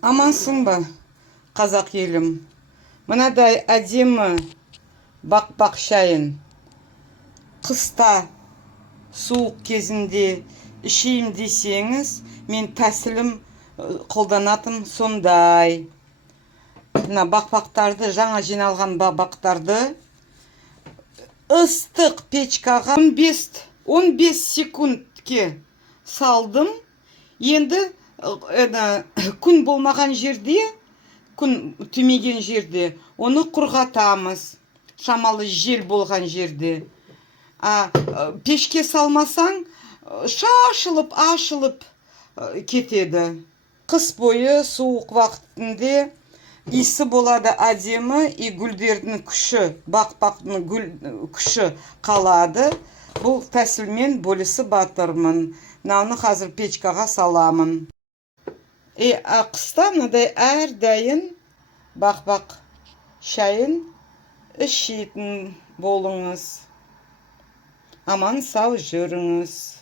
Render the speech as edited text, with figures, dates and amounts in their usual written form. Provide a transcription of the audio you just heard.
Амансың ба, қазақ елім? Мынадай әдемі бақ шайын қыста суық кезінде ішейім десеңіз, мен тәсілім қолданатым сондай. Мына бақпақтарды, жаңа жиналған бақпақтарды ыстық печкаға 15 секундке салдым. Енді күн болмаған жерде, күн түмеген жерде оны құрғатамыз. Шамалы жел болған жерде. Пешке салмасаң, шашылып, ашылып кетеді. Қыс бойы суық уақытында иісі болады әдемі, гүлдердің күші, бақпақтың күші қалады. Бұл тәсілмен бөлісіп батырмын. Мынаны қазір печкаға саламын. Қыста мынадай әрдайым бақ шайын ішетін болыңыз. Аман сау жүріңіз.